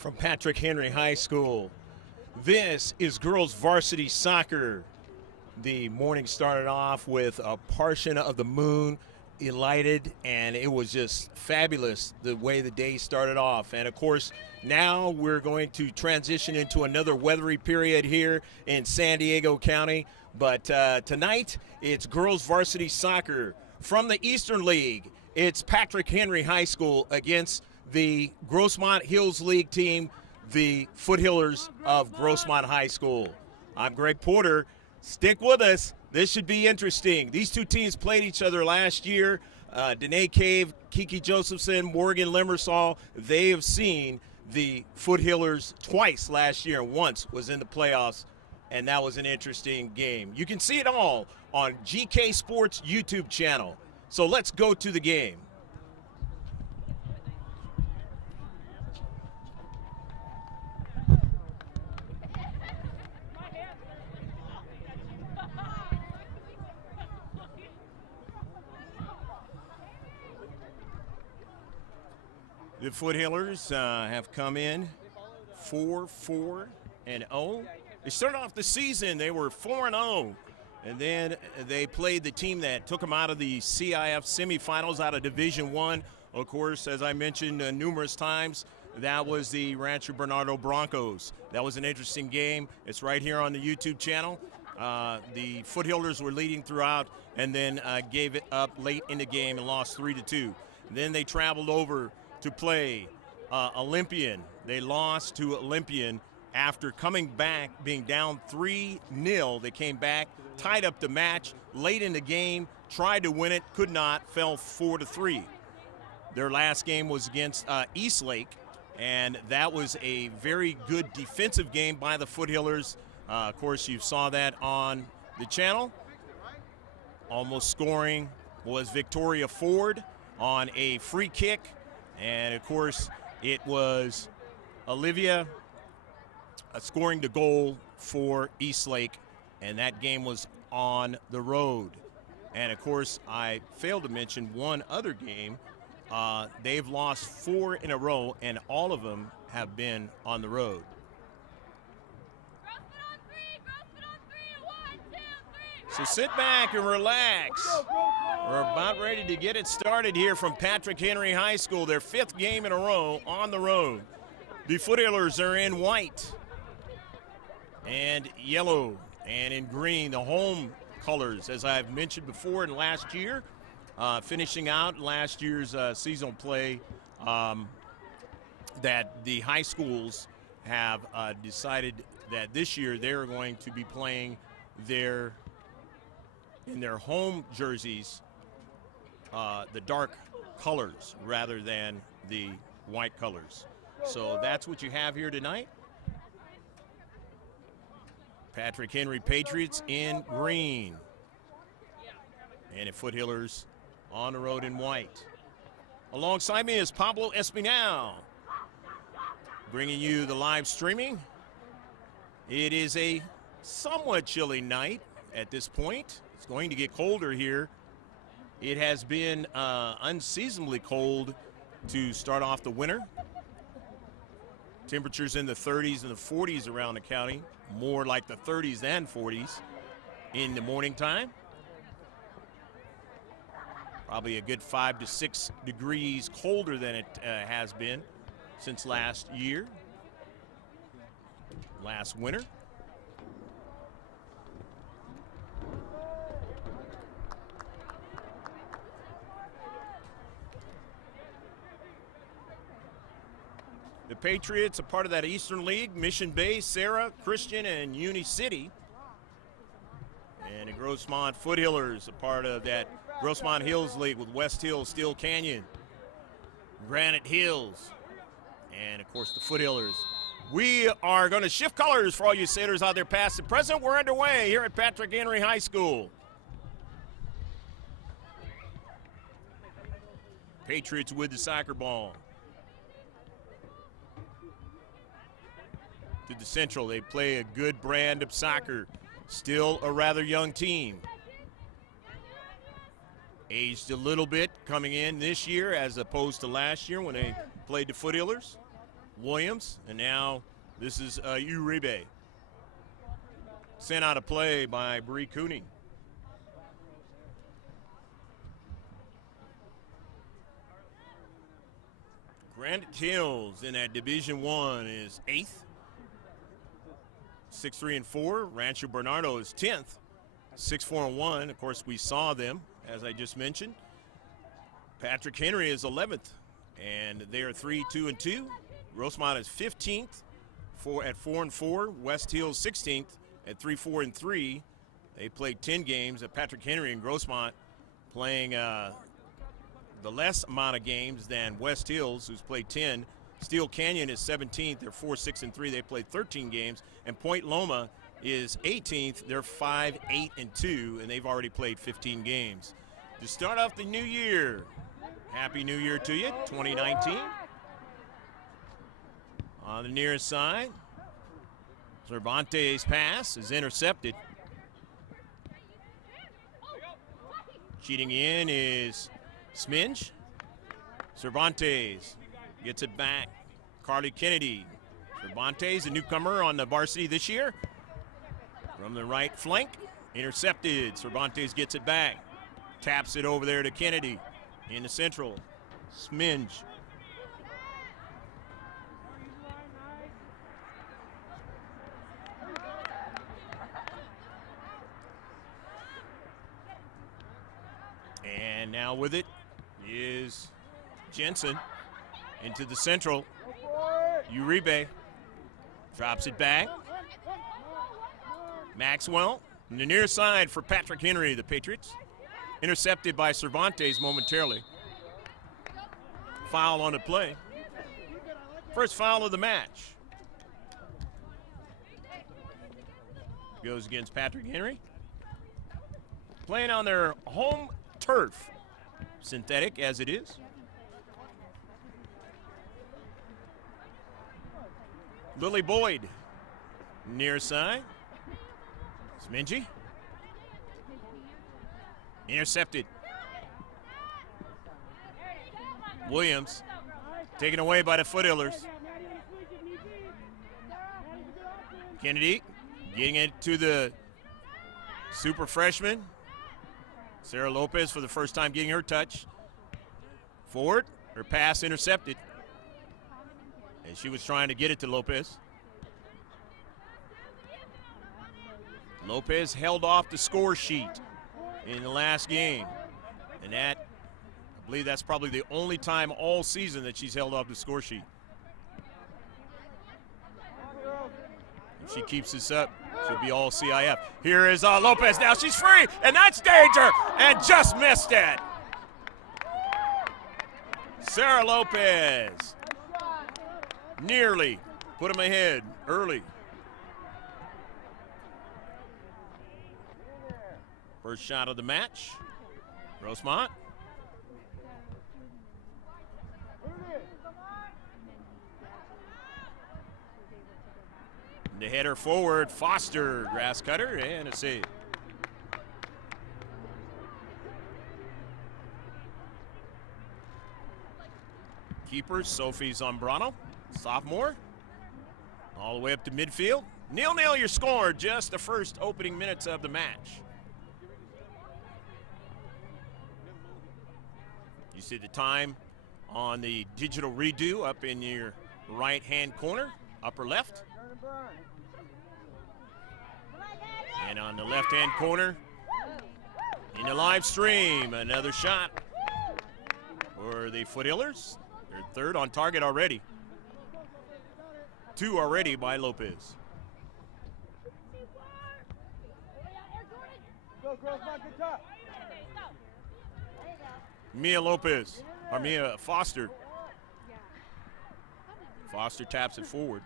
from Patrick Henry High School. This is girls varsity soccer. The morning started off with a portion of the moon lighted, and it was just fabulous the way the day started off. And of course, now we're going to transition into another weathery period here in San Diego County. But tonight, it's girls varsity soccer from the Eastern League. It's Patrick Henry High School against the Grossmont Hills League team, the Foothillers of Grossmont High School. I'm Greg Porter. Stick with us. This should be interesting. These two teams played each other last year. Danae Cave, Kiki Josephson, Morgan Limersall, they have seen the Foothillers twice last year, and once was in the playoffs, and that was an interesting game. You can see it all on GK Sports YouTube channel. So let's go to the game. The Foothillers have come in 4-4-0. They started off the season, they were 4-0. And then they played the team that took them out of the C.I.F semifinals out of Division I. Of course, as I mentioned numerous times, that was the Rancho Bernardo Broncos. That was an interesting game. It's right here on the YouTube channel. The Foothillers were leading throughout and then gave it up late in the game and lost 3-2. Then they traveled over to play Olympian. They lost to Olympian after coming back, being down 3-0. They came back, tied up the match late in the game, tried to win it, could not, fell 4-3. Their last game was against Eastlake, and that was a very good defensive game by the Foothillers. Of course, you saw that on the channel. Almost scoring was Victoria Ford on a free kick. And, of course, it was Olivia scoring the goal for Eastlake, and that game was on the road. And, of course, I failed to mention one other game. They've lost 4 in a row, and all of them have been on the road. So sit back and relax. We're about ready to get it started here from Patrick Henry High School, their 5th game in a row on the road. The Foothillers are in white and yellow and in green, the home colors, as I've mentioned before in last year, finishing out last year's seasonal play, that the high schools have decided that this year they're going to be playing in their home jerseys, the dark colors rather than the white colors. So that's what you have here tonight. Patrick Henry Patriots in green, and the Foothillers on the road in white. Alongside me is Pablo Espinal, bringing you the live streaming. It is a somewhat chilly night at this point. It's going to get colder here. It has been unseasonably cold to start off the winter. Temperatures in the 30s and the 40s around the county, more like the 30s than 40s in the morning time. Probably a good 5 to 6 degrees colder than it has been since last year, last winter. The Patriots, a part of that Eastern League, Mission Bay, Sarah, Christian, and Uni City. And the Grossmont Foothillers, a part of that Grossmont Hills League with West Hills, Steel Canyon, Granite Hills, and, of course, the Foothillers. We are going to shift colors for all you sailors out there past and present. We're underway here at Patrick Henry High School. Patriots with the soccer ball. To the Central, they play a good brand of soccer. Still a rather young team. Aged a little bit coming in this year as opposed to last year when they played the Foothillers. Williams, and now this is Uribe. Sent out of play by Bree Cooney. Granite Hills in that Division I is 8th. 6-3-4. Rancho Bernardo is 10th. 6-4-1. Of course, we saw them, as I just mentioned. Patrick Henry is 11th, and they are 3-2-2. Grossmont is 15th at 4-4. West Hills 16th at 3-4-3. They played 10 games. Patrick Henry and Grossmont playing the less amount of games than West Hills, who's played 10. Steel Canyon is 17th. They're 4-6-3. They played 13 games. And Point Loma is 18th. They're 5-8-2, and they've already played 15 games. To start off the new year, Happy New Year to you, 2019. On the near side, Cervantes' pass is intercepted. Cheating in is Sminge. Cervantes gets it back. Carly Kennedy. Cervantes, a newcomer on the varsity this year. From the right flank, intercepted. Cervantes gets it back. Taps it over there to Kennedy in the central. Sminge. And now with it is Jensen into the central. Uribe drops it back. Maxwell on the near side for Patrick Henry, the Patriots. Intercepted by Cervantes momentarily. Foul on the play. First foul of the match. Goes against Patrick Henry. Playing on their home turf, synthetic as it is. Lily Boyd, near side. Smingy. Intercepted. Williams taken away by the Foothillers. Kennedy getting it to the super freshman. Sarah Lopez for the first time getting her touch. Forward, her pass intercepted. And she was trying to get it to Lopez. Lopez held off the score sheet in the last game. And that, I believe that's probably the only time all season that she's held off the score sheet. If she keeps this up, she'll be all C.I.F. Here is Lopez now. She's free, and that's danger, and just missed it. Sarah Lopez nearly put him ahead early. First shot of the match. Grossmont. The header forward, Foster, grass cutter, and a save. Keeper, Sophie Zambrano, sophomore. All the way up to midfield. 0-0 your score, just the first opening minutes of the match. You see the time on the digital redo up in your right-hand corner, upper left. And on the left-hand corner, in the live stream, another shot for the Foothillers. They're third on target already. 2 already by Lopez. Mia Lopez, or Mia Foster. Foster taps it forward.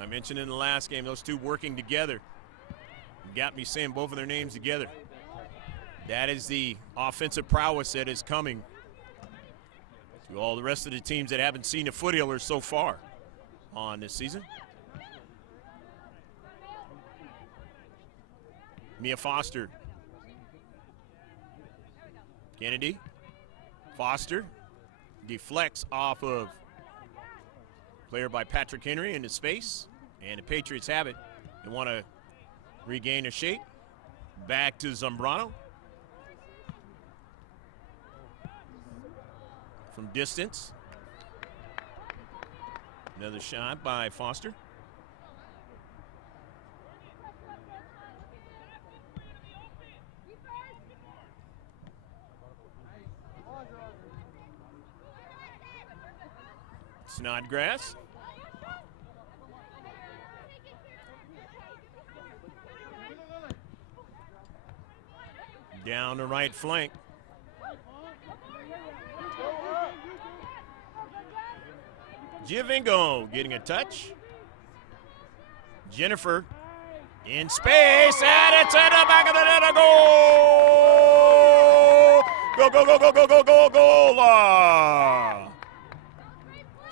I mentioned in the last game, those two working together. Got me saying both of their names together. That is the offensive prowess that is coming to all the rest of the teams that haven't seen the Foothillers so far on this season. Mia Foster. Kennedy. Foster deflects off of player by Patrick Henry into space, and the Patriots have it. They want to regain their shape. Back to Zambrano. From distance. Another shot by Foster. Snodgrass. Down the right flank. Giovinco getting a touch. Jennifer in space, and it's in the back of the net. A goal! Go, go, go, go, go, go, go, goal!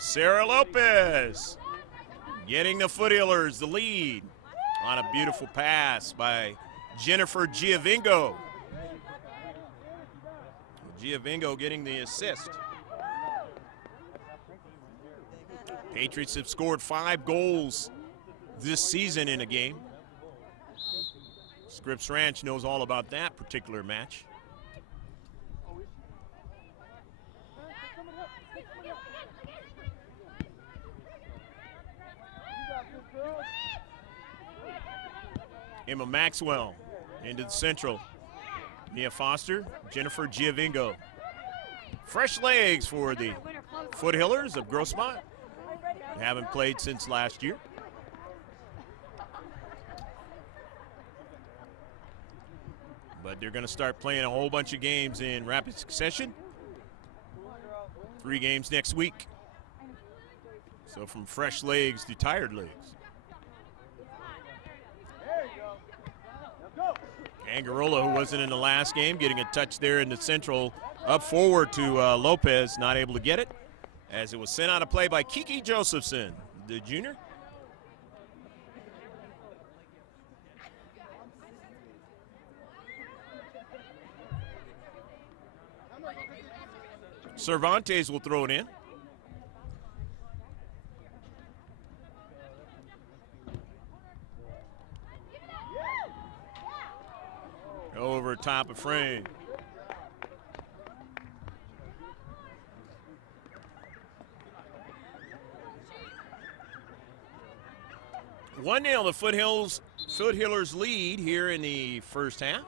Sarah Lopez getting the Foothillers the lead on a beautiful pass by Jennifer Giovinco. Giovinco getting the assist. Patriots have scored 5 goals this season in a game. Scripps Ranch knows all about that particular match. Emma Maxwell into the central. Nia Foster, Jennifer Giovinco. Fresh legs for the Foothillers of Grossmont. They haven't played since last year. But they're going to start playing a whole bunch of games in rapid succession. 3 games next week. So from fresh legs to tired legs. Angarola, who wasn't in the last game, getting a touch there in the central. Up forward to Lopez, not able to get it, as it was sent out of play by Kiki Josephson, the junior. Cervantes will throw it in. Over top of frame. One 0 the Foothillers lead here in the first half.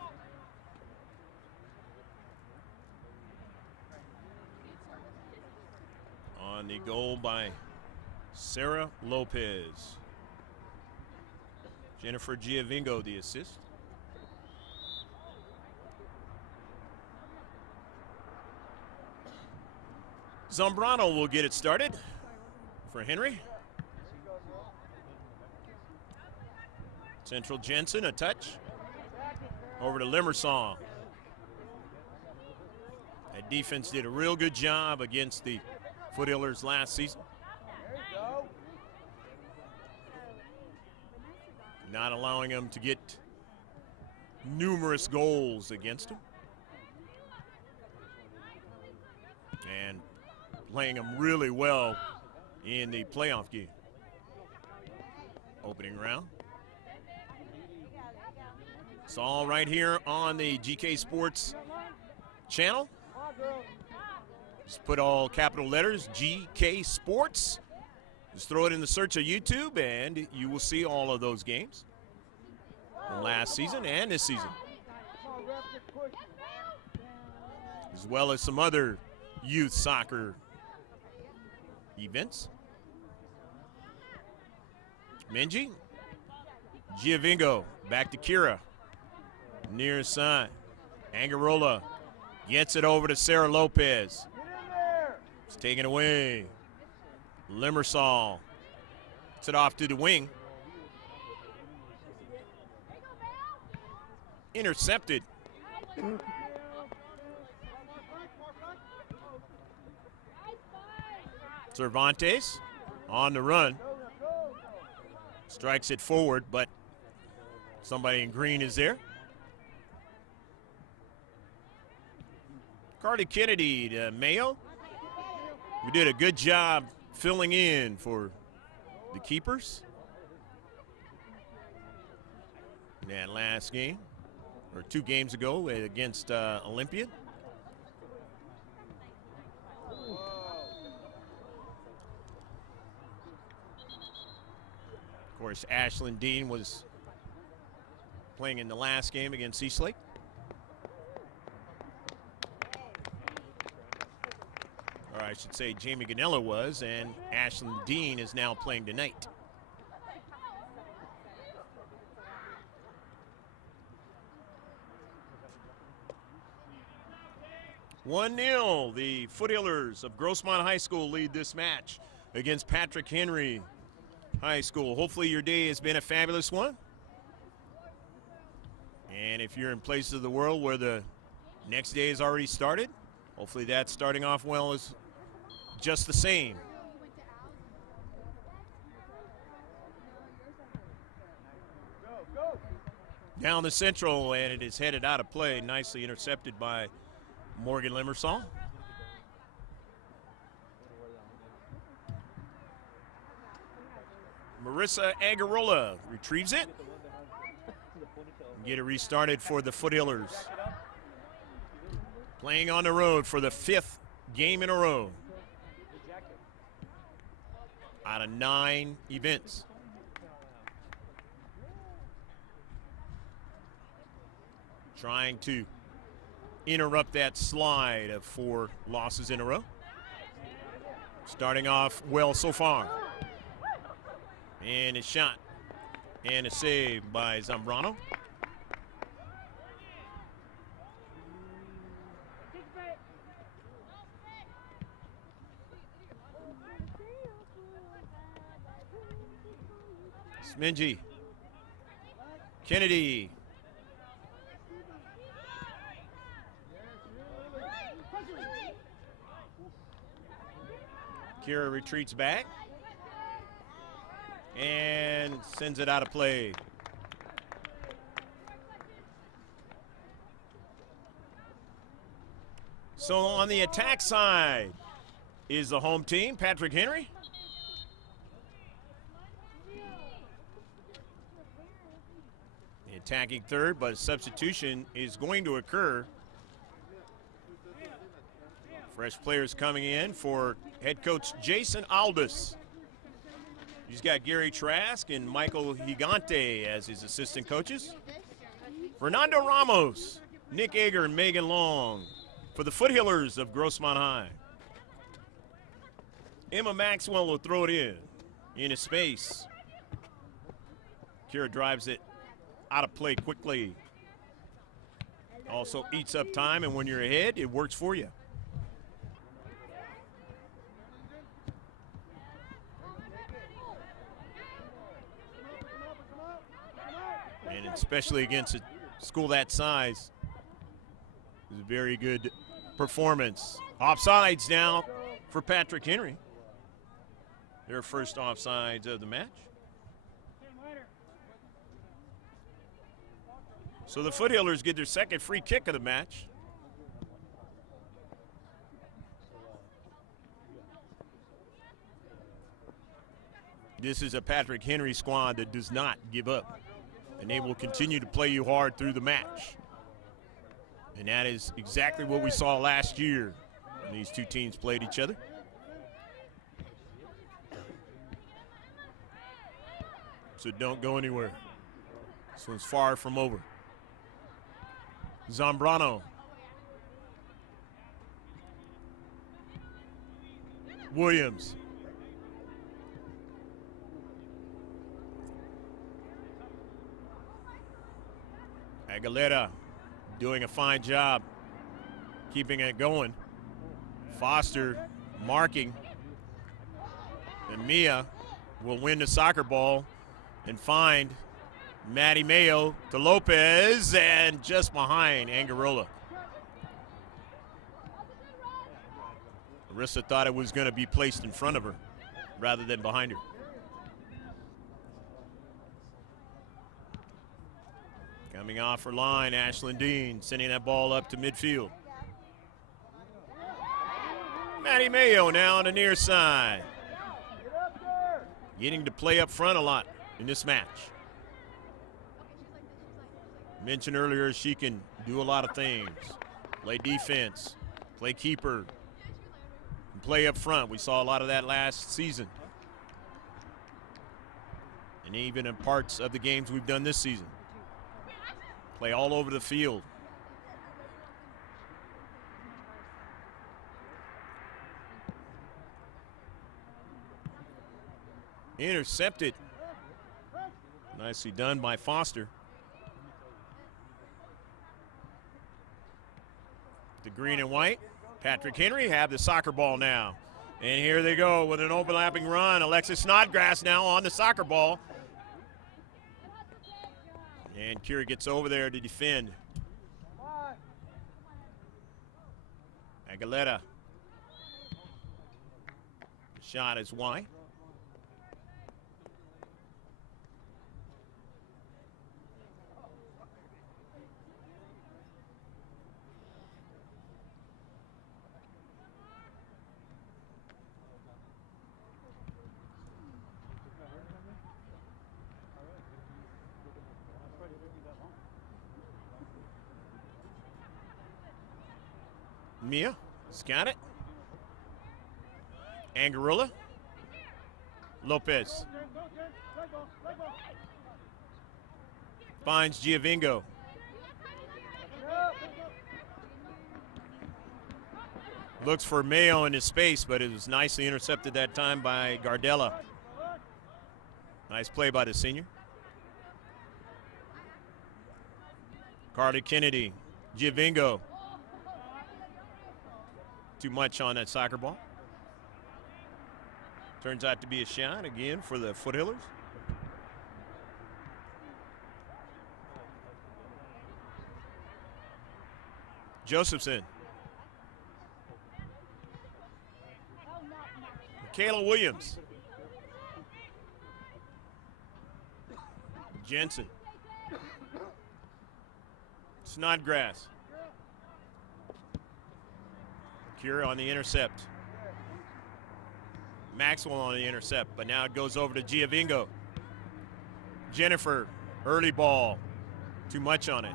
On the goal by Sarah Lopez. Jennifer Giovinco the assist. Zambrano will get it started for Henry. Central Jensen, a touch. Over to Limersong. That defense did a real good job against the Foothillers last season. Not allowing them to get numerous goals against them. And playing them really well in the playoff game. Opening round. It's all right here on the GK Sports channel. Just put all capital letters, GK Sports. Just throw it in the search of YouTube and you will see all of those games from last season and this season. As well as some other youth soccer events. Minji. Giovinco back to Kira. Near side. Angarola gets it over to Sarah Lopez. It's taken away. Limersall gets it off to the wing. Intercepted. Cervantes on the run. Strikes it forward, but somebody in green is there. Carly Kennedy to Mayo. We did a good job filling in for the keepers in that last game, or 2 games ago against Olympian. Of course, Ashlyn Dean was playing in the last game against Eastlake. Or I should say Jamie Ganella was, and Ashlyn Dean is now playing tonight. "1-0, the Foothillers of Grossmont High School lead this match against Patrick Henry High School. Hopefully your day has been a fabulous one. And if you're in places of the world where the next day has already started, hopefully that's starting off well as just the same. Down the central, and it is headed out of play. Nicely intercepted by Morgan Limersall. Marissa Agarola retrieves it. Get it restarted for the Foothillers. Playing on the road for the 5th game in a row out of 9 events. Trying to interrupt that slide of 4 losses in a row. Starting off well so far. And a shot and a save by Zambrano. Smingy. Kennedy. Kira retreats back and sends it out of play. So on the attack side is the home team, Patrick Henry. The attacking third, but a substitution is going to occur. Fresh players coming in for head coach Jason Aldous. He's got Gary Trask and Michael Gigante as his assistant coaches. Fernando Ramos, Nick Ager, and Megan Long for the Foothillers of Grossmont High. Emma Maxwell will throw it in a space. Kira drives it out of play quickly. Also eats up time, and when you're ahead, it works for you. And especially against a school that size, it was a very good performance. Offsides now for Patrick Henry. Their first offsides of the match. So the Foothillers get their second free kick of the match. This is a Patrick Henry squad that does not give up, and they will continue to play you hard through the match. And that is exactly what we saw last year when these two teams played each other. So don't go anywhere. This one's far from over. Zambrano. Williams. Aguilera doing a fine job keeping it going. Foster marking. And Mia will win the soccer ball and find Maddie Mayo to Lopez, and just behind Angarola. Marissa thought it was going to be placed in front of her rather than behind her. Coming off her line, Ashlyn Dean sending that ball up to midfield. Matty Mayo now on the near side. Getting to play up front a lot in this match. Mentioned earlier, she can do a lot of things. Play defense, play keeper, and play up front. We saw a lot of that last season. And even in parts of the games we've done this season. Play all over the field. Intercepted. Nicely done by Foster. The green and white. Patrick Henry have the soccer ball now. And here they go with an overlapping run. Alexis Snodgrass now on the soccer ball. And Kira gets over there to defend. Aguilera. The shot is wide. Mia has got it. Angarula. Lopez. Finds Giovingo. Looks for Mayo in his space, but it was nicely intercepted that time by Gardella. Nice play by the senior. Carly Kennedy. Giovingo. Too much on that soccer ball. Turns out to be a shot again for the Foothillers. Josephson. Michaela Williams. Jensen. Snodgrass. Cure on the intercept. Maxwell on the intercept, but now it goes over to Giovingo. Jennifer, early ball. Too much on it.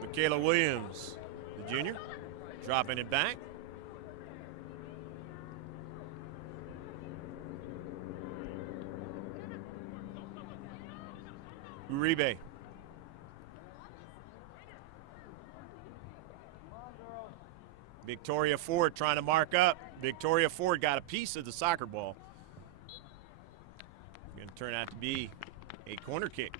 Michaela Williams, the junior, dropping it back. Uribe. Victoria Ford trying to mark up. Victoria Ford got a piece of the soccer ball. Going to turn out to be a corner kick.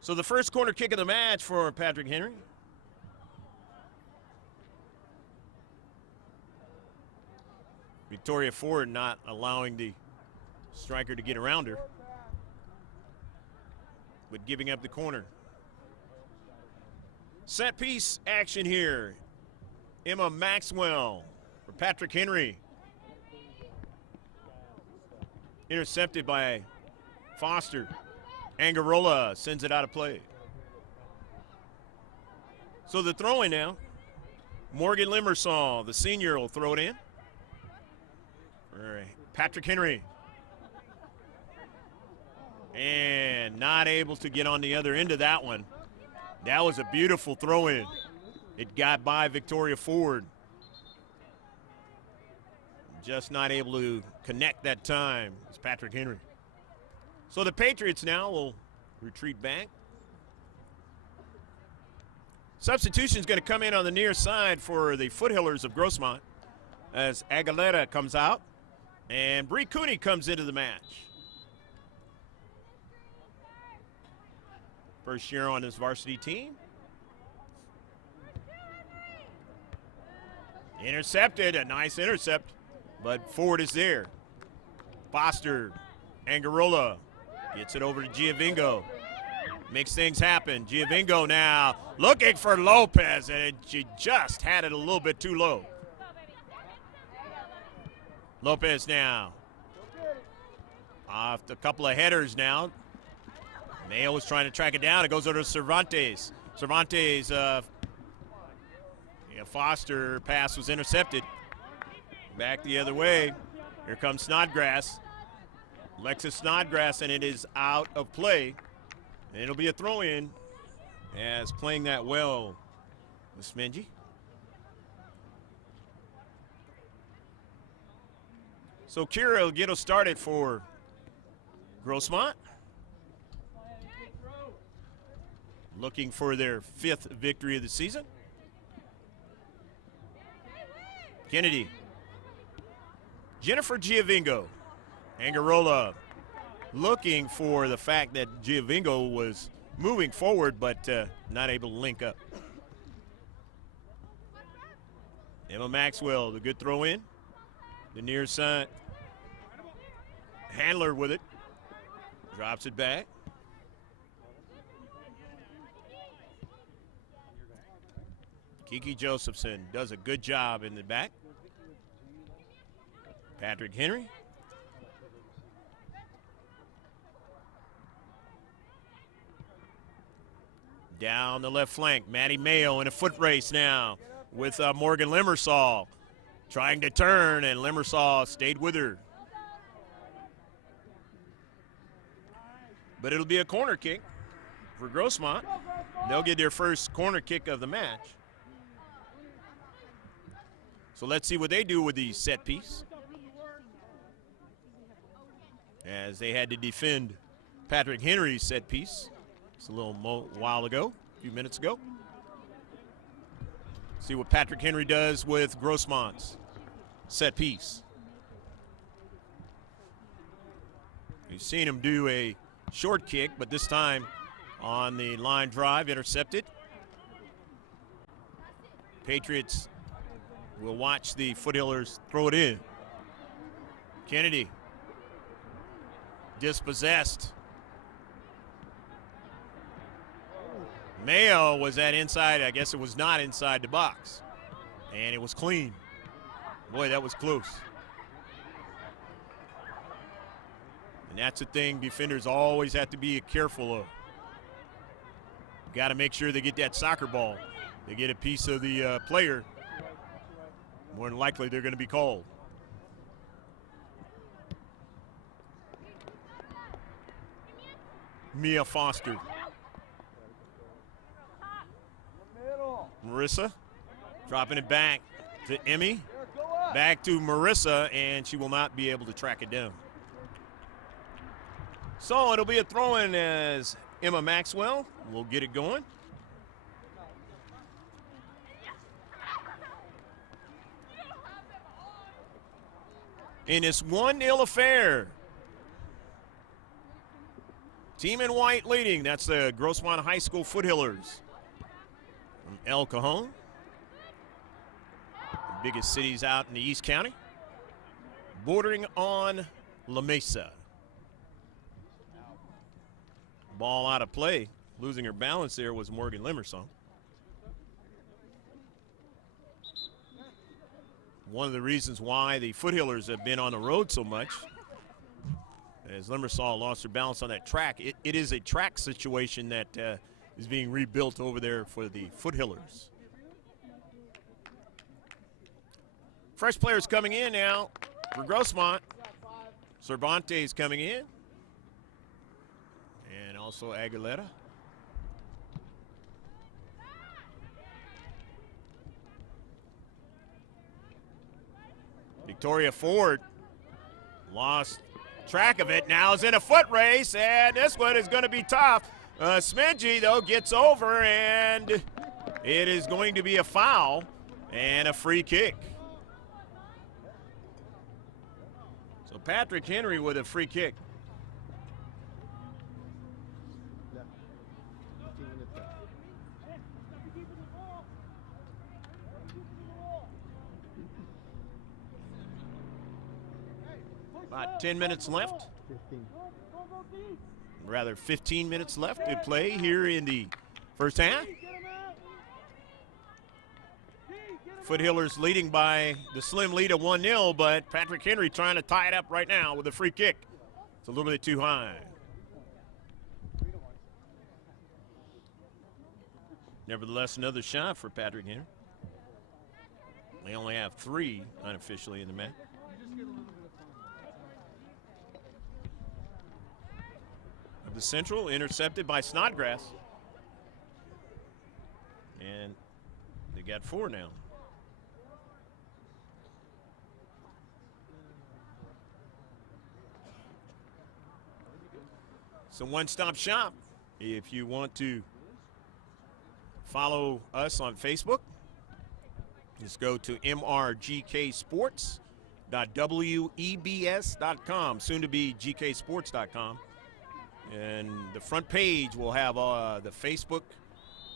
So the first corner kick of the match for Patrick Henry. Victoria Ford not allowing the striker to get around her, but giving up the corner. Set piece action here. Emma Maxwell for Patrick Henry. Intercepted by Foster. Angarola sends it out of play. So the throw-in now. Morgan Limersall, the senior, will throw it in. All right, Patrick Henry. And not able to get on the other end of that one. That was a beautiful throw-in. It got by Victoria Ford. Just not able to connect that time. It's Patrick Henry. So the Patriots now will retreat back. Substitution is going to come in on the near side for the Foothillers of Grossmont as Aguilera comes out and Bree Cooney comes into the match. First year on his varsity team. Intercepted, a nice intercept, but Ford is there. Foster, Angarola gets it over to Giovingo. Makes things happen. Giovingo now looking for Lopez, and she just had it a little bit too low. Lopez now. Off a couple of headers now. Mayo is trying to track it down. It goes over to Cervantes. Cervantes, Foster pass was intercepted. Back the other way. Here comes Snodgrass. Alexis Snodgrass, and it is out of play. And it'll be a throw-in as playing that well with Smenji. So Kira will get us started for Grossmont. Looking for their 5th victory of the season. Kennedy. Jennifer Giovingo. Angarola looking for the fact that Giovingo was moving forward but not able to link up. Emma Maxwell, the good throw in. The near side. Handler with it. Drops it back. Kiki Josephson does a good job in the back. Patrick Henry. Down the left flank, Maddie Mayo in a foot race now with Morgan Limersall trying to turn, and Limersall stayed with her. But it'll be a corner kick for Grossmont. They'll get their first corner kick of the match. So let's see what they do with the set piece, as they had to defend Patrick Henry's set piece. It's a little while ago, a few minutes ago. See what Patrick Henry does with Grossmont's set piece. You've seen him do a short kick, but this time on the line drive, intercepted. Patriots will watch the Foothillers throw it in. Kennedy. Dispossessed. Mayo was that inside. I guess it was not inside the box. And it was clean. Boy, that was close. And that's the thing defenders always have to be careful of. Got to make sure they get that soccer ball. They get a piece of the player, more than likely they're going to be called. Mia Foster. Marissa dropping it back to Emmy. Back to Marissa, and she will not be able to track it down. So it'll be a throw-in as Emma Maxwell will get it going. In this 1-0 affair. Team in white leading. That's the Grossmont High School Foothillers from El Cajon. The biggest cities out in the East County. Bordering on La Mesa. Ball out of play. Losing her balance there was Morgan Limersall. One of the reasons why the Foothillers have been on the road so much, as Limersall lost her balance on that track. It is a track situation that is being rebuilt over there for the Foothillers. Fresh players coming in now for Grossmont. Cervantes coming in. And also Aguilera. Victoria Ford lost track of it, now is in a foot race, and this one is going to be tough. Smenji, though, gets over, and it is going to be a foul and a free kick. So Patrick Henry with a free kick. About 10 minutes left. 15 minutes left to play here in the first half. Foothillers leading by the slim lead of 1-0, but Patrick Henry trying to tie it up right now with a free kick. It's a little bit too high. Nevertheless, another shot for Patrick Henry. They only have 3 unofficially in the match. The central intercepted by Snodgrass. And they got 4 now. It's a one-stop shop. If you want to follow us on Facebook, just go to mrgksports.webs.com, soon to be gksports.com. And the front page will have the Facebook,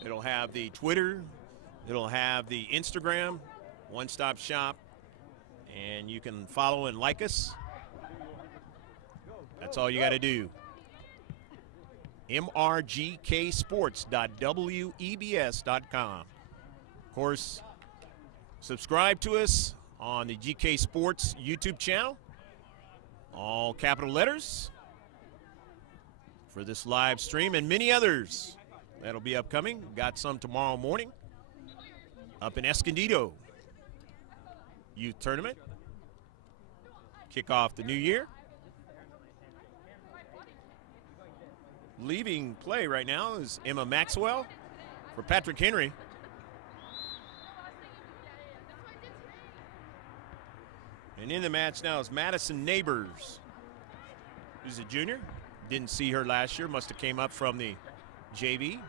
it'll have the Twitter, it'll have the Instagram, one-stop shop, and you can follow and like us. That's all you got to do. mrgksports.webs.com. Of course, subscribe to us on the GK Sports YouTube channel, all capital letters, for this live stream and many others that'll be upcoming. Got some tomorrow morning up in Escondido. Youth tournament. Kick off the new year. Leaving play right now is Emma Maxwell for Patrick Henry. And in the match now is Madison Neighbors, who's a junior. Didn't see her last year, must have came up from the JV.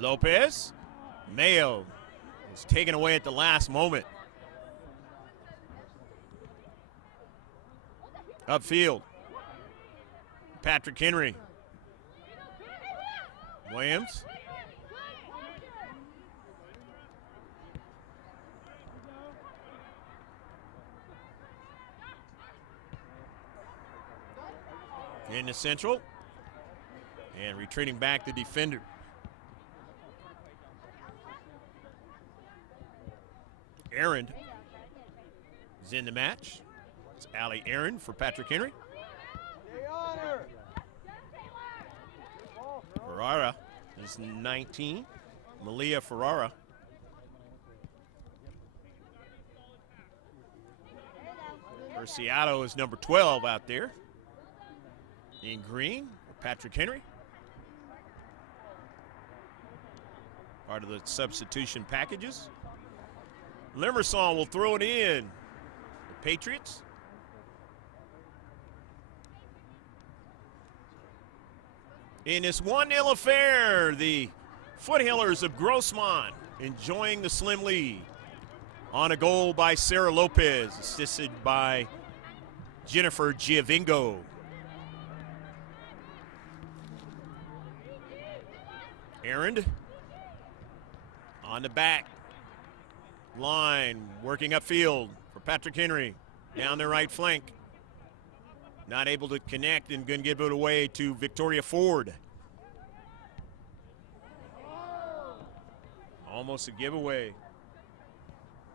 Lopez, Mayo was taken away at the last moment. Upfield, Patrick Henry. Williams. In the central, and retreating back the defender. Aaron is in the match. It's Allie Aaron for Patrick Henry. Ferrara is 19. Malia Ferrara. Perciato is number 12 out there. In green, Patrick Henry. Part of the substitution packages. Limerson will throw it in. The Patriots. In this 1-0 affair, the Foothillers of Grossmont enjoying the slim lead. On a goal by Sarah Lopez, assisted by Jennifer Giovingo. Aaron on the back line, working upfield for Patrick Henry down the right flank. Not able to connect and going to give it away to Victoria Ford. Almost a giveaway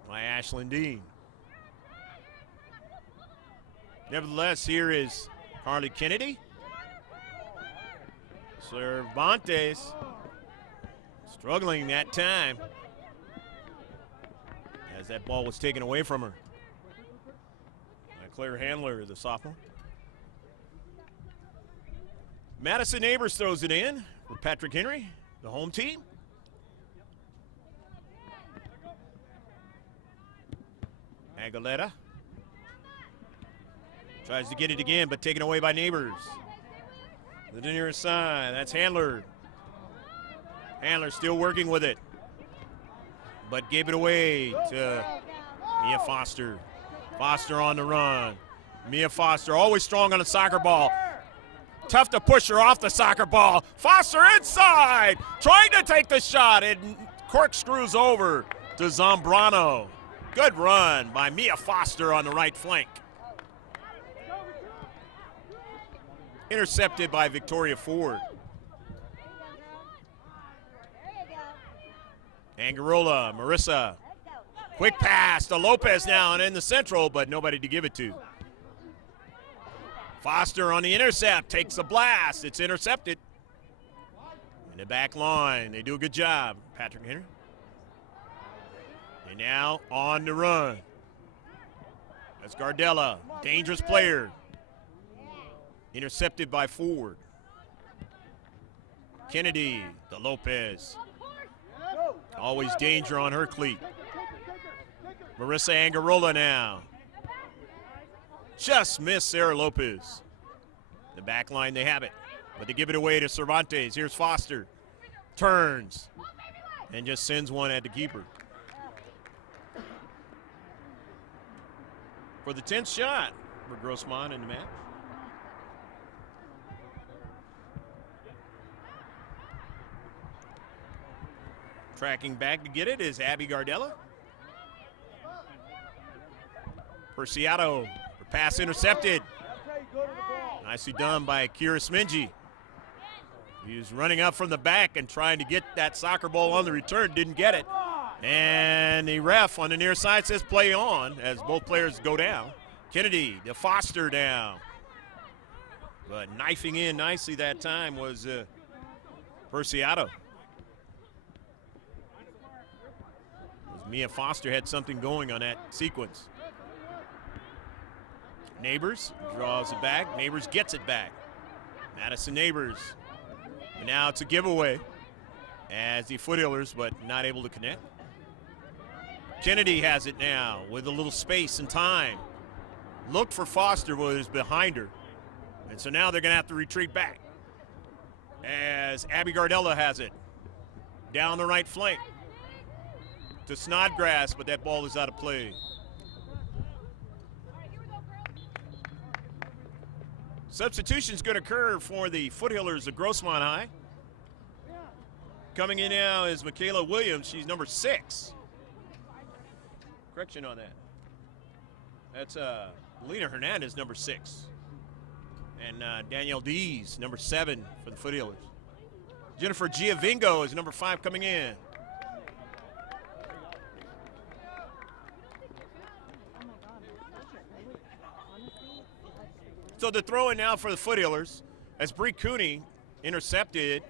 by Ashlyn Dean. Nevertheless, here is Carly Kennedy. Cervantes struggling that time as that ball was taken away from her. Claire Handler, the sophomore. Madison Neighbors throws it in for Patrick Henry, the home team. Aguilera tries to get it again, but taken away by Neighbors. The near side, that's Handler. Handler still working with it, but gave it away to Mia Foster. Foster on the run. Mia Foster, always strong on the soccer ball. Tough to push her off the soccer ball. Foster inside, trying to take the shot. It corkscrews over to Zambrano. Good run by Mia Foster on the right flank. Intercepted by Victoria Ford. Angarola, Marissa Quick pass to Lopez now and in the central, but nobody to give it to. Foster on the intercept, takes a blast. It's intercepted. In the back line, they do a good job. Patrick Henry. And now on the run. That's Gardella, dangerous player. Intercepted by Ford. Kennedy, the Lopez. Always danger on her cleat. Marissa Angarola now. Just missed Sarah Lopez. The back line, they have it. But they give it away to Cervantes. Here's Foster. Turns. And just sends one at the keeper. For the 10th shot for Grossmont in the match. Tracking back to get it is Abby Gardella. Perciato, pass intercepted. Nicely done by Kira Smingy. He was running up from the back and trying to get that soccer ball on the return, didn't get it. And the ref on the near side says play on as both players go down. Kennedy to Foster down. But knifing in nicely that time was Perciato. Mia Foster had something going on that sequence. Neighbors draws it back. Neighbors gets it back. Madison Neighbors. And now it's a giveaway as the Foothillers, but not able to connect. Kennedy has it now with a little space and time. Looked for Foster, was behind her. And so now they're going to have to retreat back as Abby Gardella has it down the right flank to Snodgrass, but that ball is out of play. Substitution's going to occur for the Foothillers of Grossmont High. Coming in now is Michaela Williams. She's number 6. Correction on that. That's Lena Hernandez, number 6. And Danielle Dees, number 7 for the Foothillers. Jennifer Giavingo is number 5 coming in. So the throw in now for the Foothillers as Bree Cooney intercepted.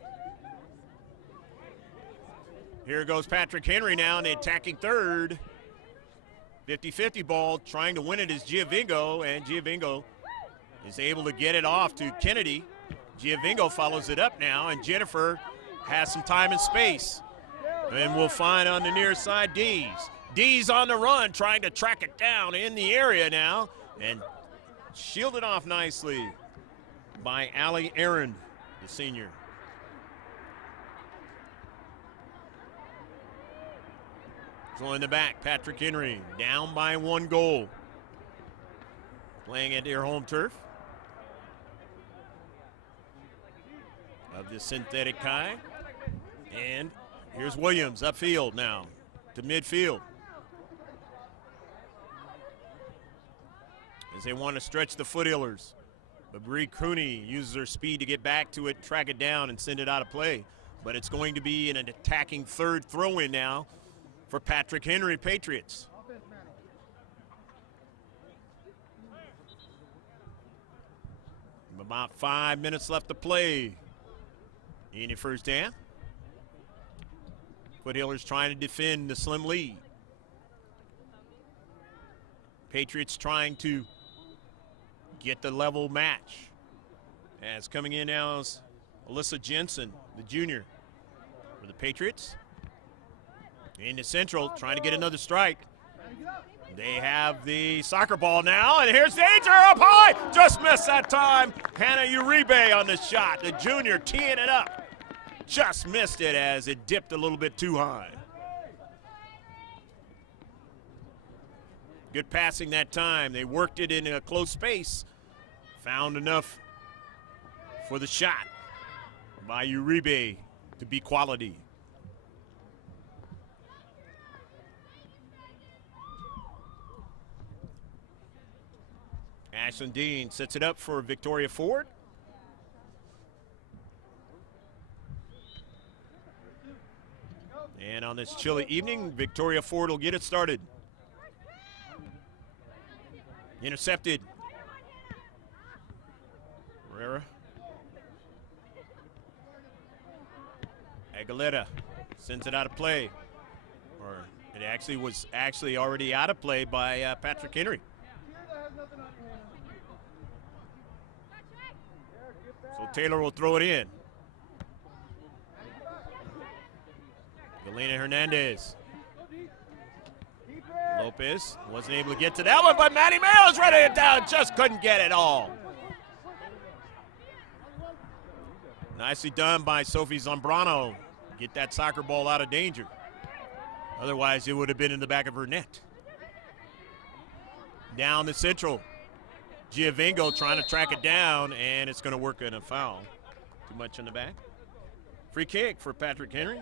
Here goes Patrick Henry now in the attacking third. 50-50 ball, trying to win it is Giavingo, and Giavingo is able to get it off to Kennedy. Giavingo follows it up now, and Jennifer has some time and space. And we'll find on the near side Dees. Dees on the run, trying to track it down in the area now, and shielded off nicely by Allie Aaron, the senior. So in the back, Patrick Henry down by 1 goal. Playing at their home turf of the synthetic Chi. And here's Williams upfield now to midfield. As they want to stretch the Foothillers. But Bree Cooney uses her speed to get back to it, track it down, and send it out of play. But it's going to be an attacking third throw-in now for Patrick Henry Patriots. About 5 minutes left to play in the first half. Foothillers trying to defend the slim lead. Patriots trying to get the level match. As coming in now is Alyssa Jensen, the junior for the Patriots. In the central, trying to get another strike. They have the soccer ball now, and here's danger up high. Just missed that time. Hannah Uribe on the shot. The junior teeing it up. Just missed it as it dipped a little bit too high. Good passing that time. They worked it in a close space. Found enough for the shot by Uribe to be quality. Ashlyn Dean sets it up for Victoria Ford. And on this chilly evening, Victoria Ford will get it started. Intercepted. Herrera. Aguilera sends it out of play. Or it actually was already out of play by Patrick Henry. So Taylor will throw it in. Galena Hernandez. Lopez wasn't able to get to that one, but Matty Mayo's running it down. Just couldn't get it all. Nicely done by Sophie Zambrano. Get that soccer ball out of danger. Otherwise, it would have been in the back of her net. Down the central. Giovingo trying to track it down, and it's going to work in a foul. Too much in the back. Free kick for Patrick Henry.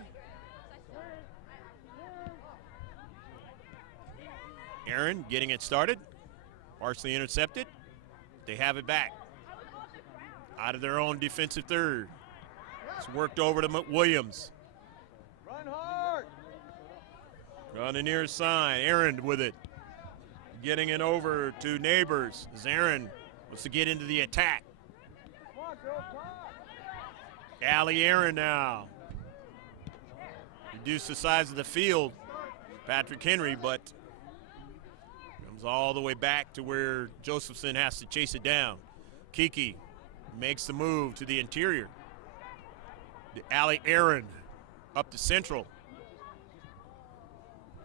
Aaron getting it started. Partially intercepted. They have it back. Out of their own defensive third. It's worked over to Williams. Run hard. On the near side, Aaron with it. Getting it over to Neighbors as Aaron wants to get into the attack. Allie Aaron now. Reduce the size of the field. Patrick Henry, but comes all the way back to where Josephson has to chase it down. Kiki makes the move to the interior. Allie Aaron up to central.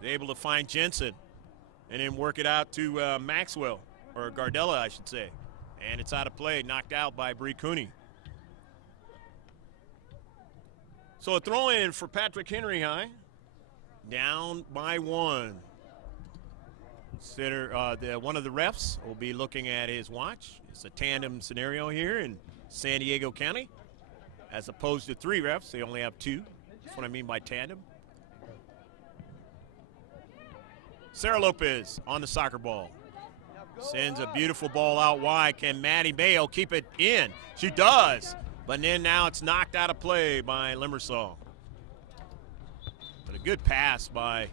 They're able to find Jensen and then work it out to Maxwell, or Gardella, I should say. And it's out of play, knocked out by Bree Cooney. So a throw in for Patrick Henry High. Down by one. One of the refs will be looking at his watch. It's a tandem scenario here in San Diego County. As opposed to 3 refs, they only have 2. That's what I mean by tandem. Sarah Lopez on the soccer ball. Sends a beautiful ball out wide. Can Maddie Mayo keep it in? She does. But then now it's knocked out of play by Limersall. But a good pass by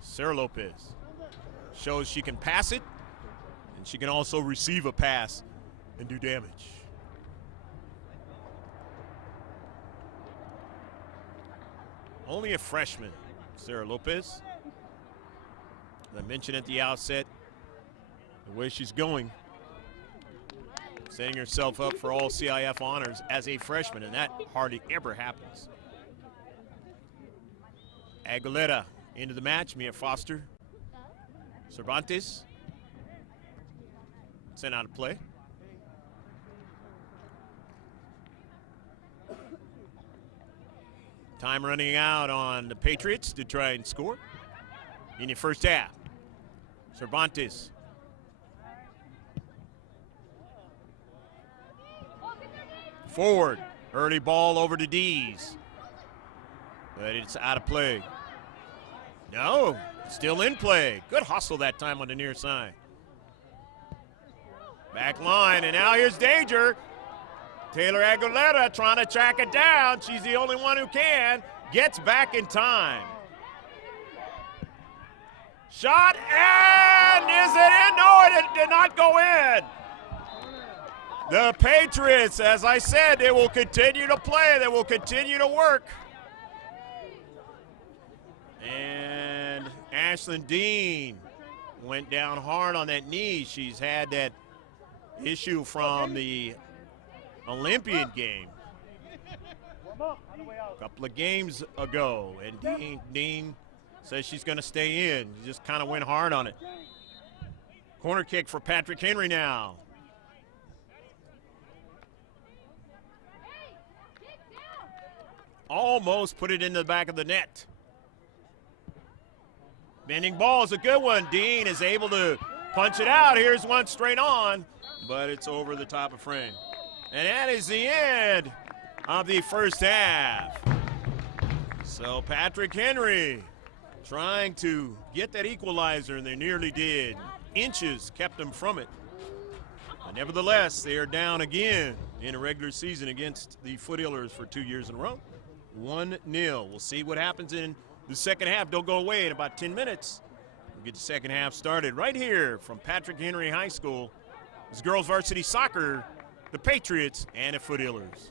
Sarah Lopez. Shows she can pass it, and she can also receive a pass and do damage. Only a freshman, Sarah Lopez. As I mentioned at the outset, the way she's going, setting herself up for all C.I.F. honors as a freshman, and that hardly ever happens. Aguilera into the match, Mia Foster. Cervantes sent out of play. Time running out on the Patriots to try and score in the first half. Cervantes. Forward. Early ball over to Dees. But it's out of play. No, still in play. Good hustle that time on the near side. Back line, and now here's danger. Taylor Aguilera trying to track it down. She's the only one who can. Gets back in time. Shot, and is it in? No, it did not go in. The Patriots, as I said, they will continue to play. They will continue to work. And Ashlyn Dean went down hard on that knee. She's had that issue from the Olympian game a couple of games ago, and Dean says she's going to stay in. She just kind of went hard on it. Corner kick for Patrick Henry now. Almost put it into the back of the net. Bending ball is a good one. Dean is able to punch it out. Here's one straight on, but it's over the top of frame. And that is the end of the first half. So Patrick Henry trying to get that equalizer, and they nearly did. Inches kept them from it. But nevertheless, they are down again in a regular season against the Foothillers for 2 years in a row. 1-0. We'll see what happens in the second half. Don't go away in about 10 minutes. Get the second half started right here from Patrick Henry High School. It's girls varsity soccer, the Patriots, and the Foothillers.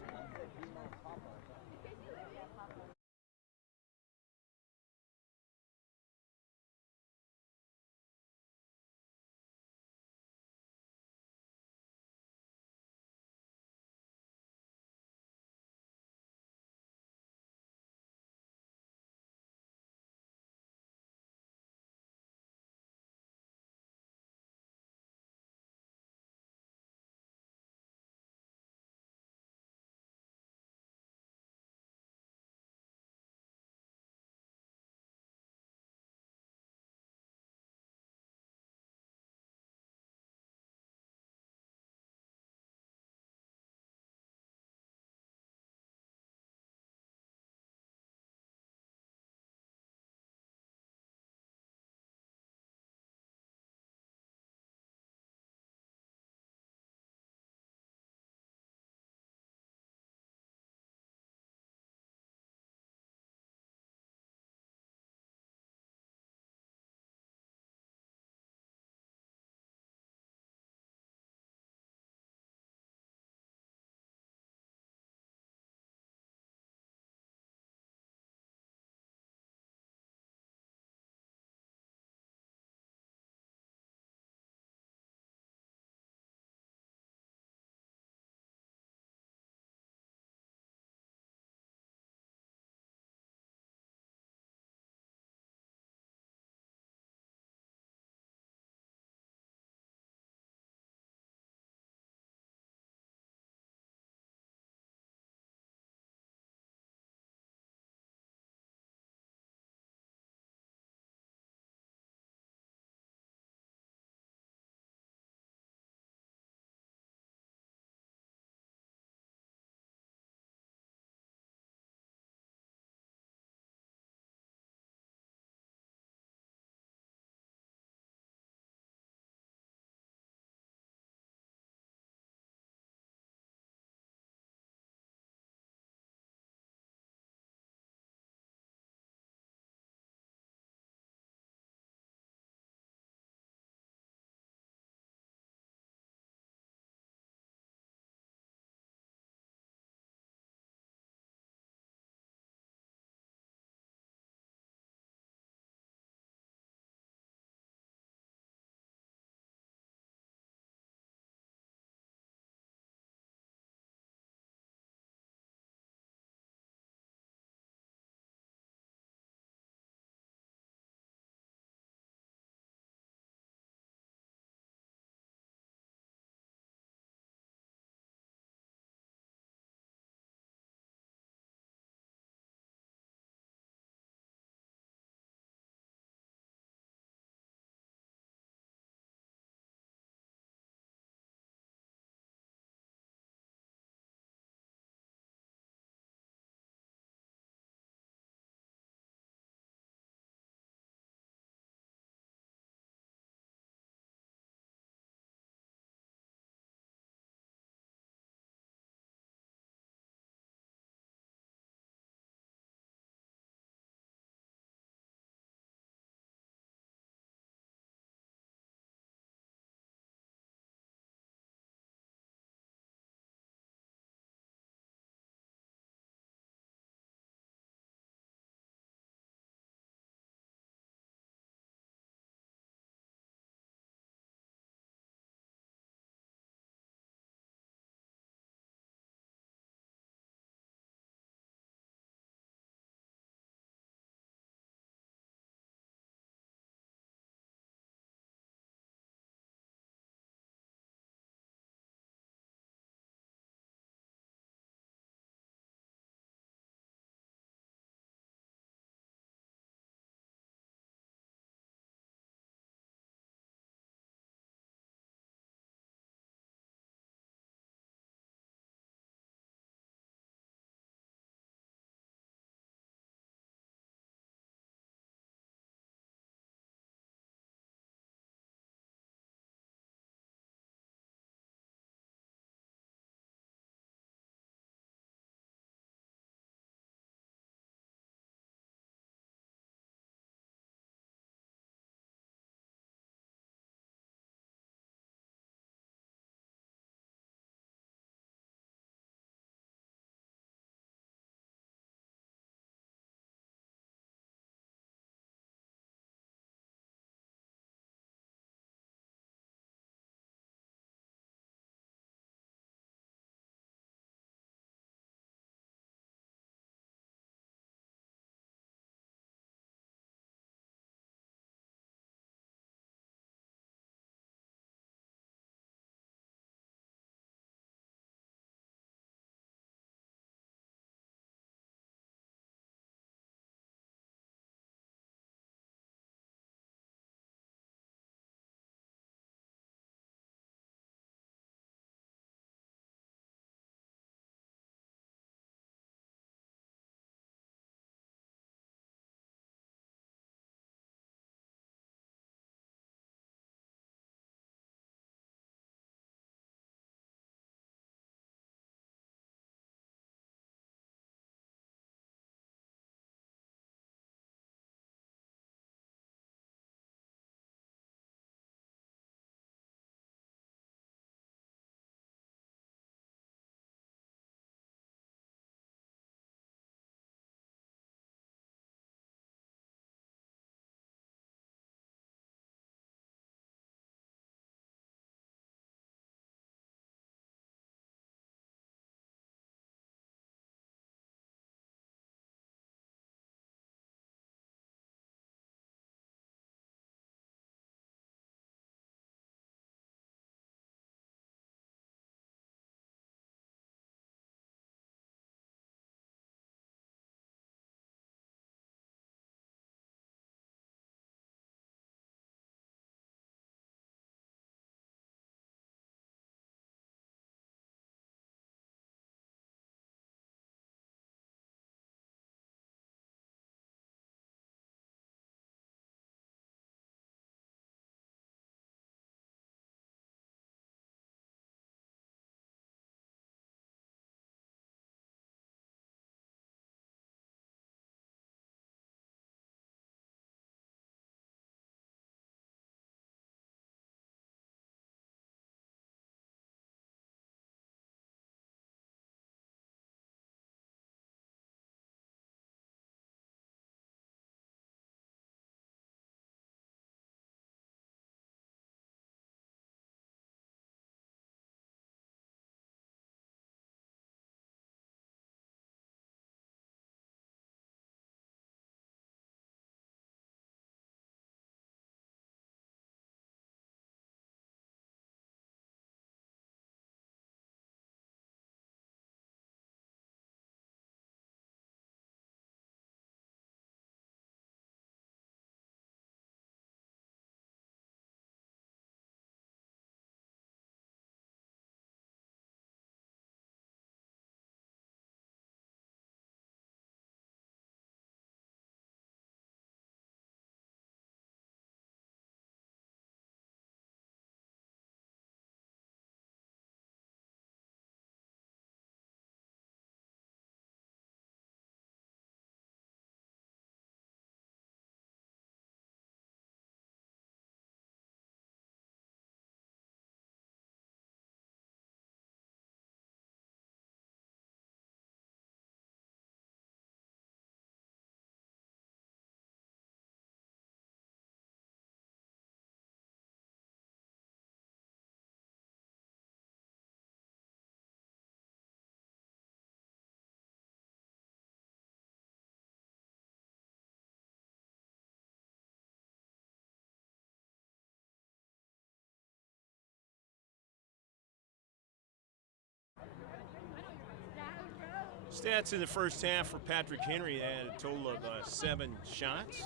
Stats in the first half for Patrick Henry. They had a total of 7 shots,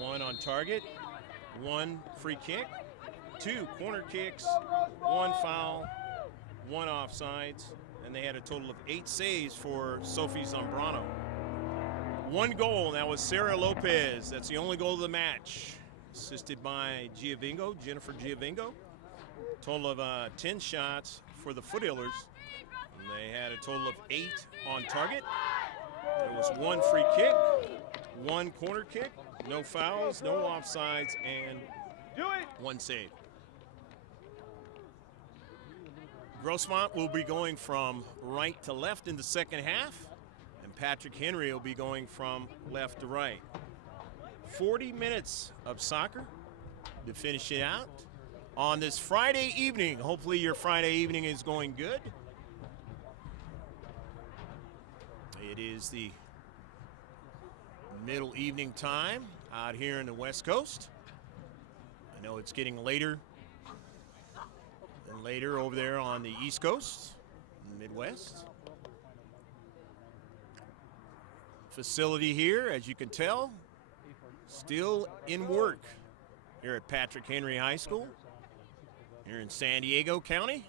1 on target, 1 free kick, 2 corner kicks, 1 foul, 1 offsides, and they had a total of 8 saves for Sophie Zambrano. 1 goal, that was Sarah Lopez. That's the only goal of the match. Assisted by Jennifer Giovingo. Total of 10 shots for the Foothillers. And they had a total of 8 on target. There was 1 free kick, 1 corner kick, no fouls, no offsides, and 1 save. Grossmont will be going from right to left in the second half, and Patrick Henry will be going from left to right. 40 minutes of soccer to finish it out on this Friday evening. Hopefully your Friday evening is going good. It is the middle evening time out here in the West Coast. I know it's getting later and later over there on the East Coast, in the Midwest. Facility here, as you can tell, still in work here at Patrick Henry High School here in San Diego County.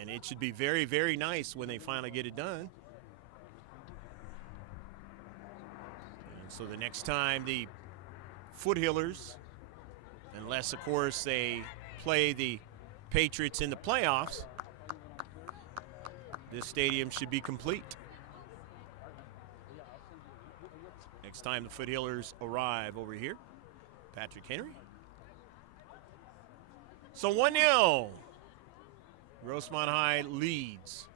And it should be very, very nice when they finally get it done. And so the next time the Foothillers, unless of course they play the Patriots in the playoffs, this stadium should be complete. Next time the Foothillers arrive over here, Patrick Henry. So 1-0. Grossmont High leads,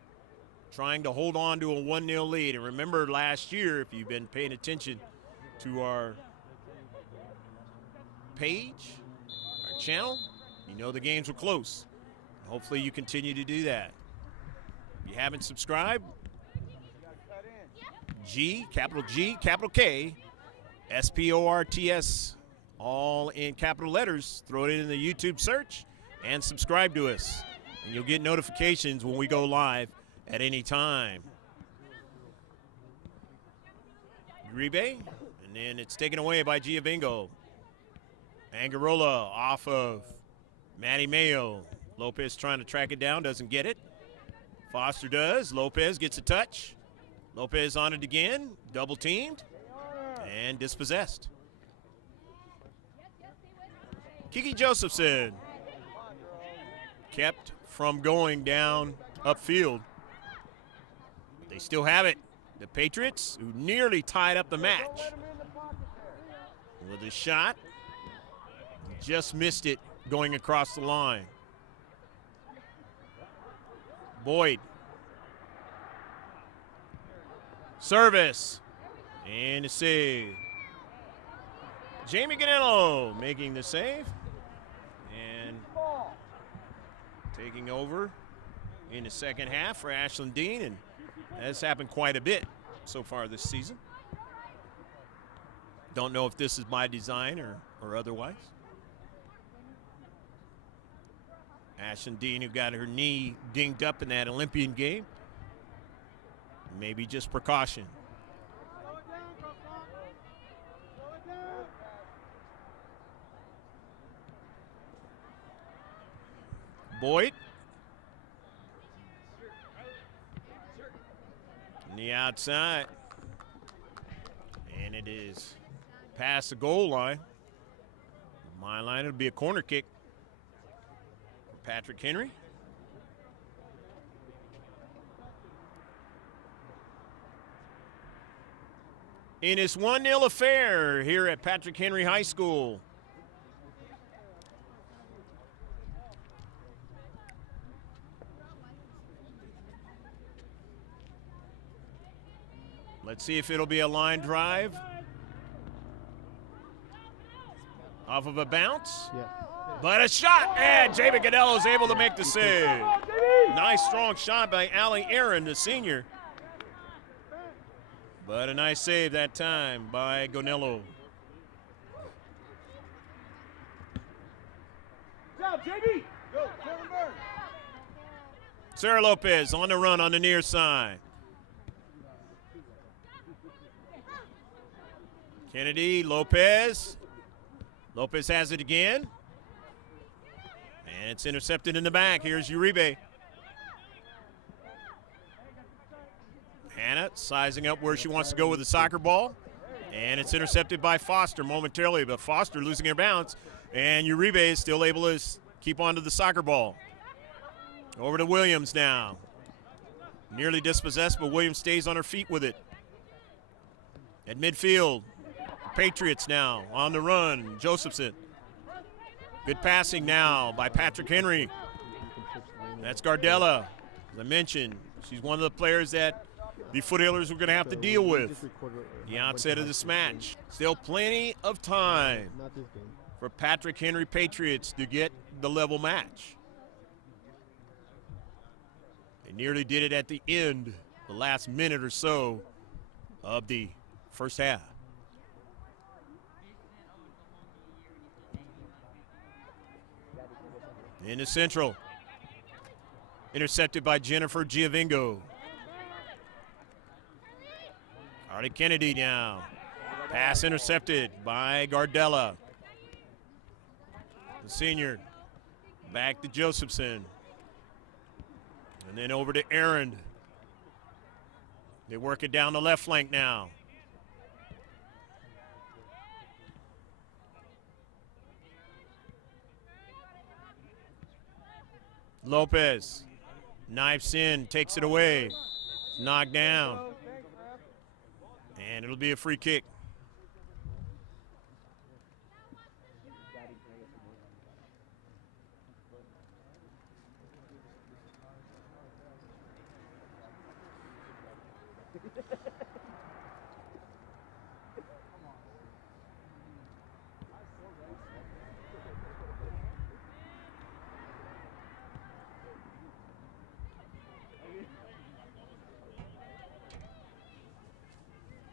trying to hold on to a 1-0 lead. And remember last year, if you've been paying attention to our page, our channel, you know the games were close. Hopefully you continue to do that. If you haven't subscribed, capital G, capital K, SPORTS, all in capital letters. Throw it in the YouTube search and subscribe to us. And you'll get notifications when we go live at any time. Uribe, and then it's taken away by Giovingo. Angarola off of Maddie Mayo. Lopez trying to track it down, doesn't get it. Foster does. Lopez gets a touch. Lopez on it again, double teamed, and dispossessed. Kiki Josephson kept from going down upfield. They still have it. The Patriots, who nearly tied up the match with a shot, just missed it going across the line. Boyd. Service. And a save. Jamie Ganello making the save. And taking over in the second half for Ashlyn Dean. And that's happened quite a bit so far this season. Don't know if this is by design or otherwise. Ashlyn Dean, who got her knee dinged up in that Olympian game. Maybe just precaution. Boyd. On the outside. And it is past the goal line. My line, it'll be a corner kick for Patrick Henry. In this 1-0 affair here at Patrick Henry High School. Let's see if it'll be a line drive. Off of a bounce. Yeah. But a shot, and Jamie Ganello is able to make the save. Nice strong shot by Allie Aaron, the senior. But a nice save that time by Ganello. Good job, JB. Go, Sarah Lopez on the run on the near side. Kennedy, Lopez. Lopez has it again. And it's intercepted in the back. Here's Uribe. Hannah sizing up where she wants to go with the soccer ball. And it's intercepted by Foster momentarily, but Foster losing her balance. And Uribe is still able to keep on to the soccer ball. Over to Williams now. Nearly dispossessed, but Williams stays on her feet with it. At midfield, Patriots now on the run. Josephson. Good passing now by Patrick Henry. That's Gardella. As I mentioned, she's one of the players that the Foothillers were going to have to deal with the outset of this match. Still plenty of time for Patrick Henry Patriots to get the level match. They nearly did it at the end, the last minute or so of the first half. In the central, intercepted by Jennifer Giovingo. Carly Kennedy now. Pass intercepted by Gardella. The senior back to Josephson. And then over to Aaron. They work it down the left flank now. Lopez knifes in, takes it away, knocked down, and it'll be a free kick.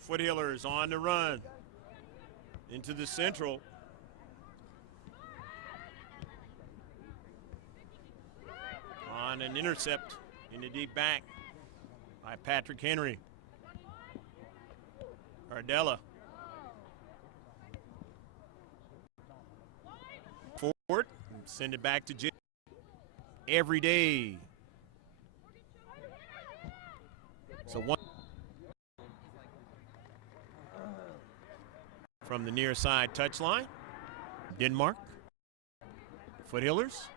Foothillers on the run into the central. On an intercept in the deep back by Patrick Henry. Ardella. Forward, send it back to Jim. Every day. So one. From the near side touchline, Denmark, Foothillers.